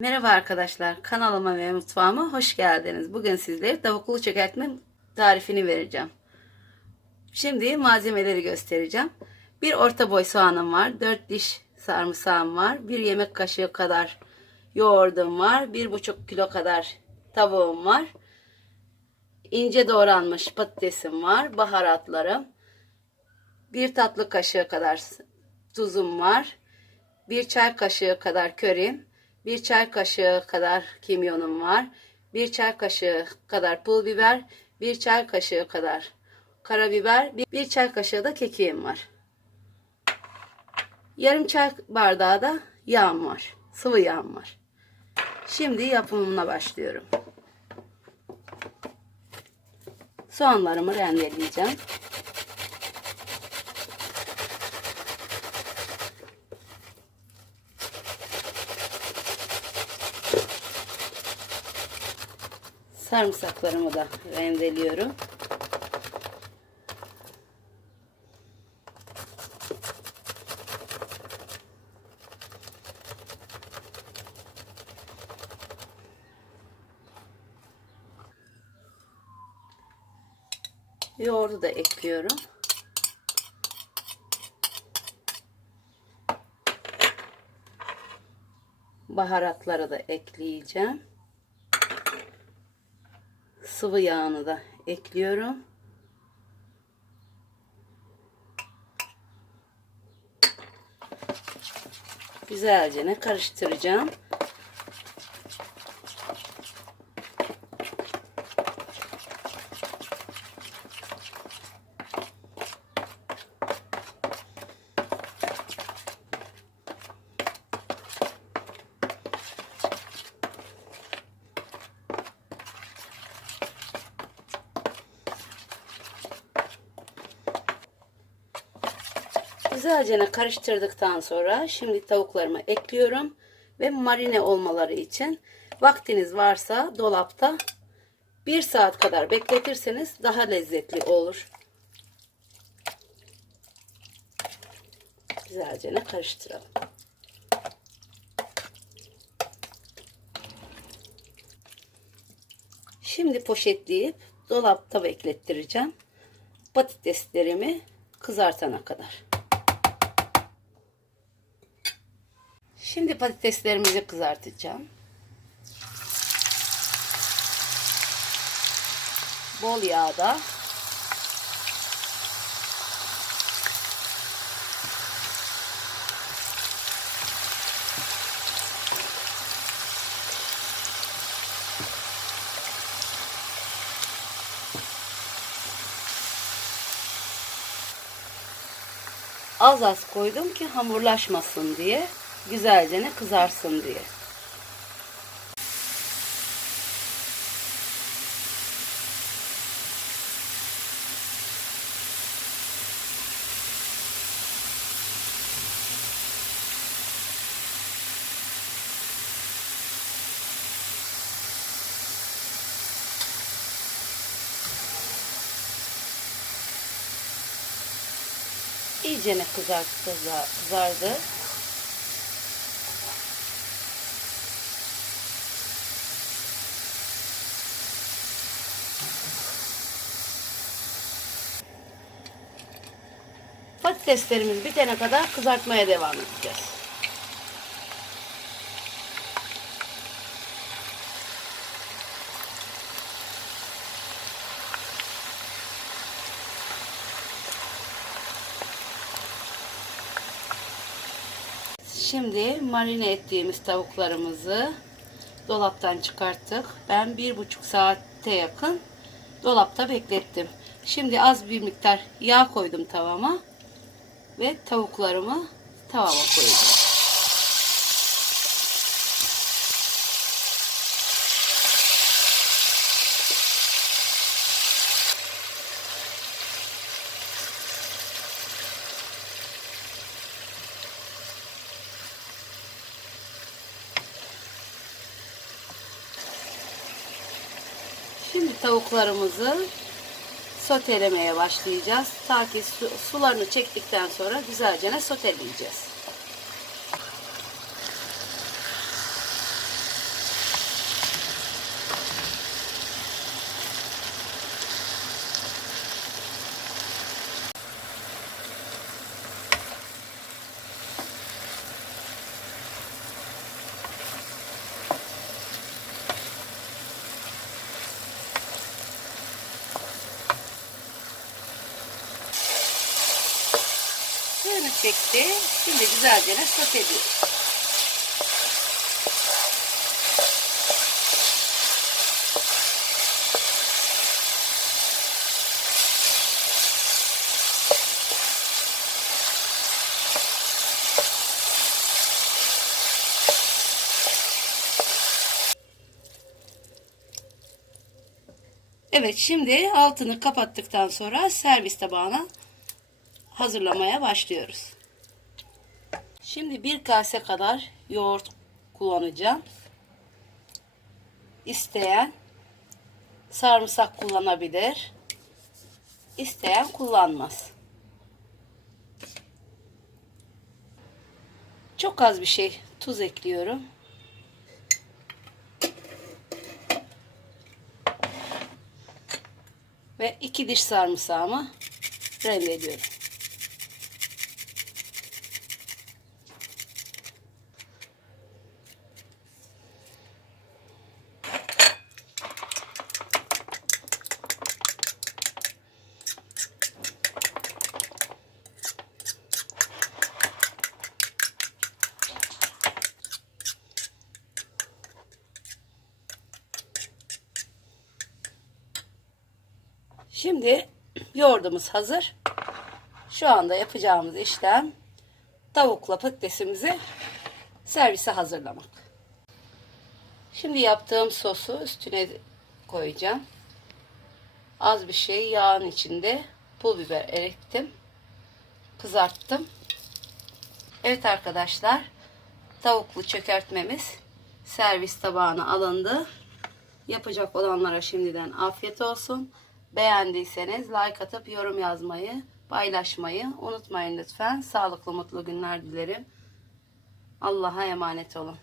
Merhaba arkadaşlar, kanalıma ve mutfağıma hoş geldiniz. Bugün sizlere tavuklu çökertme tarifini vereceğim. Şimdi malzemeleri göstereceğim. Bir orta boy soğanım var, 4 diş sarımsağım var, bir yemek kaşığı kadar yoğurdum var, bir buçuk kilo kadar tavuğum var, ince doğranmış patatesim var, baharatlarım, bir tatlı kaşığı kadar tuzum var, bir çay kaşığı kadar körim, bir çay kaşığı kadar kimyonum var. Bir çay kaşığı kadar pul biber. Bir çay kaşığı kadar karabiber. Bir, bir çay kaşığı da kekiğim var. Yarım çay bardağı da yağım var. Sıvı yağım var. Şimdi yapımına başlıyorum. Soğanlarımı rendeleyeceğim. Sarımsaklarımı da rendeliyorum. Yoğurdu da ekliyorum. Baharatları da ekleyeceğim sıvı yağını da ekliyorum. Güzelce ne karıştıracağım. Güzelce karıştırdıktan sonra şimdi tavuklarımı ekliyorum ve marine olmaları için vaktiniz varsa dolapta bir saat kadar bekletirseniz daha lezzetli olur. Güzelce karıştıralım. Şimdi poşetleyip dolapta beklettireceğim. Patateslerimi kızartana kadar. Şimdi patateslerimizi kızartacağım. Bol yağda az az koydum ki hamurlaşmasın diye güzelce ne kızarsın diye. İyice ne kızarttı, kızardı. Patateslerimiz bitene kadar kızartmaya devam edeceğiz. Şimdi marine ettiğimiz tavuklarımızı dolaptan çıkarttık. Ben bir buçuk saate yakın dolapta beklettim. Şimdi az bir miktar yağ koydum tavama ve tavuklarımı tavama koyacağım. Şimdi tavuklarımızı sotelemeye başlayacağız. Ta ki su, sularını çektikten sonra güzelce soteleyeceğiz. Suyunu çekti. Şimdi güzelce sote ediyoruz. Evet şimdi altını kapattıktan sonra servis tabağına hazırlamaya başlıyoruz. Şimdi bir kase kadar yoğurt kullanacağım. İsteyen sarımsak kullanabilir. İsteyen kullanmaz. Çok az bir şey tuz ekliyorum. Ve iki diş sarımsağımı rendeliyorum. Şimdi yoğurdumuz hazır. Şu anda yapacağımız işlem tavukla patatesimizi servise hazırlamak. Şimdi yaptığım sosu üstüne koyacağım. Az bir şey yağın içinde pul biber erittim. Kızarttım. Evet arkadaşlar tavuklu çökertmemiz servis tabağına alındı. Yapacak olanlara şimdiden afiyet olsun. Beğendiyseniz like atıp yorum yazmayı, paylaşmayı unutmayın lütfen. Sağlıklı mutlu günler dilerim. Allah'a emanet olun.